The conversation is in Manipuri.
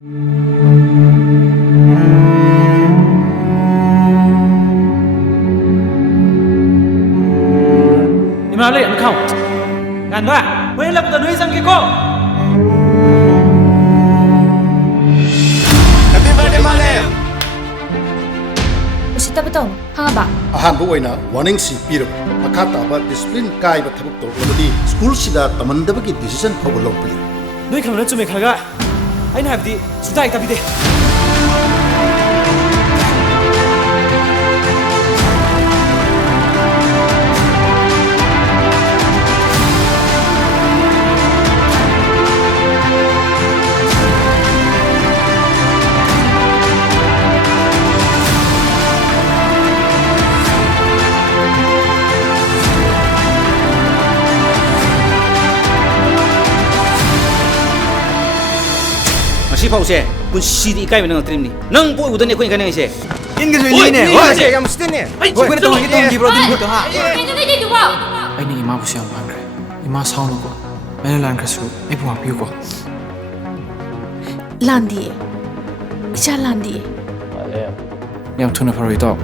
Ima lệ mà không ngàn ba quên lập tờ nuôi sang kia cô Happy birthday, Mane! Usitabatong, hanga ba? ꯑꯍꯥꯟꯕ ꯑꯣꯏꯅ ꯋꯥꯔꯅꯤꯡꯁꯤ ꯄꯤꯔꯕ ꯃꯈꯥ ꯇꯥꯕ ꯗꯤꯁꯤꯄ꯭ꯂꯤꯟ ꯀꯥꯏꯕ ꯊꯕꯛ ꯇꯧꯔꯛꯂꯕꯗꯤ ꯁ꯭ꯀꯨꯜꯁꯤꯗ ꯇꯝꯍꯟꯗꯕꯒꯤ ꯗꯤꯁꯤꯖꯟ ꯐꯥꯎꯕ ꯂꯧꯕ ꯌꯥꯏ Nuôi khẳng định cho mình khẳng gạ anh hãy đi chúng ta đi Masih pau se, pun sidi ikai menang trim ni. Nang pun udah ni aku ikan yang se. In cái gì nè? Ôi, chị em xin nè. Ôi, quên tông cái tông gì bro tông ha? Ay, hindi dito ba? Ay ni ima ko siya mangre. Ima sound ko. May lan kasu. Ay pumapiyo ko. Landi. Isa Landi. Yang tuna paro ito.